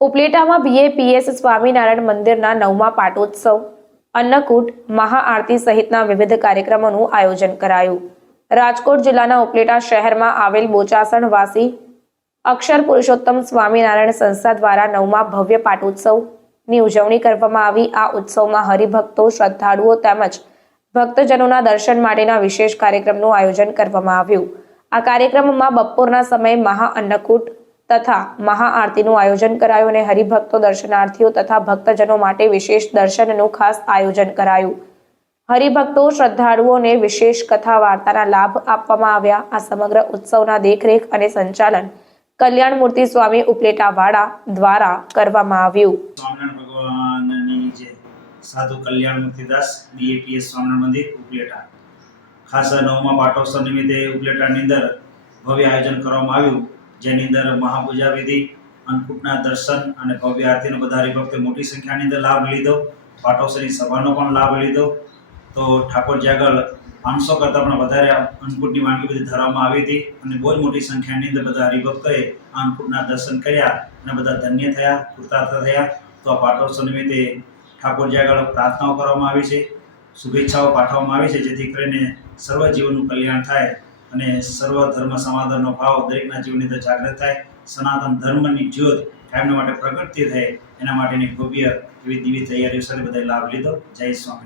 ઉપલેટામાં BAPS Swaminarayan મંદિરના નવમા પાટોત્સવ, અન્નકૂટ, મહાઆરતી સહિતના વિવિધ કાર્યક્રમોનું આયોજન કરાયું. રાજકોટ જિલ્લાના ઉપલેટા શહેરમાં આવેલ બોચાસણ વાસી અક્ષર પુરુષોત્તમ સ્વામિનારાયણ સંસ્થા દ્વારા નવમા ભવ્ય પાટોત્સવની ઉજવણી કરવામાં આવી. આ ઉત્સવમાં હરિભક્તો, શ્રદ્ધાળુઓ તેમજ ભક્તજનોના દર્શન માટેના વિશેષ કાર્યક્રમનું આયોજન કરવામાં આવ્યું. આ કાર્યક્રમમાં બપોરના સમયે મહા અન્નકૂટ તથા મહાઆરતીનું આયોજન કરાયું અને હરિભક્તો દર્શનાર્થીઓ તથા ભક્તજનો માટે વિશેષ દર્શનનું ખાસ આયોજન કરાયું. હરિભક્તો, શ્રદ્ધાળુઓને વિશેષ કથા વાર્તાના લાભ આપવામાં આવ્યા. આ સમગ્ર ઉત્સવના દેખરેખ અને સંચાલન કલ્યાણ મૂર્તિ સ્વામી ઉપલેટાવાડા દ્વારા કરવામાં આવ્યું. સાધુ કલ્યાણ બીએપીએસ સ્વામિનારાયણ મંદિર, ઉપલેટા. ખાસ નવમા પાટોત્સવ નિમિત્તે ઉપલેટાની અંદર ભવ્ય આયોજન કરવામાં આવ્યું. જેની અંદર મહાપૂજા વિધિ, અન્નકૂટના દર્શન અને ભવ્ય આરતીનો બધા હરિભક્તે મોટી સંખ્યાની અંદર લાભ લીધો. પાટોત્સવની સભાનો પણ લાભ લીધો. તો ઠાકોરજી આગળ પાંચસો કરતાં પણ વધારે અન્નકૂટની વાનગી બધી ધરવામાં આવી હતી અને બહુ જ મોટી સંખ્યાની અંદર બધા હરિભક્તોએ આ અન્નકૂટના દર્શન કર્યા અને બધા ધન્ય થયા, કૃતાર્થ થયા. તો આ પાટોત્સવ નિમિત્તે ઠાકોરજી આગળ પ્રાર્થનાઓ કરવામાં આવી છે. શુભેચ્છાઓ પાઠવવામાં આવી છે, જેથી કરીને સર્વ જીવનનું કલ્યાણ થાય. અને સર્વ ધર્મ સમાધાનનો ભાવ દરેકના જીવનની અંદર જાગૃત થાય. સનાતન ધર્મની જ્યોત એમના માટે પ્રગટતી થાય એના માટેની ભવ્ય એવી દિવી તૈયારીઓ સાથે બધાએ લાભ લીધો. જય સ્વામી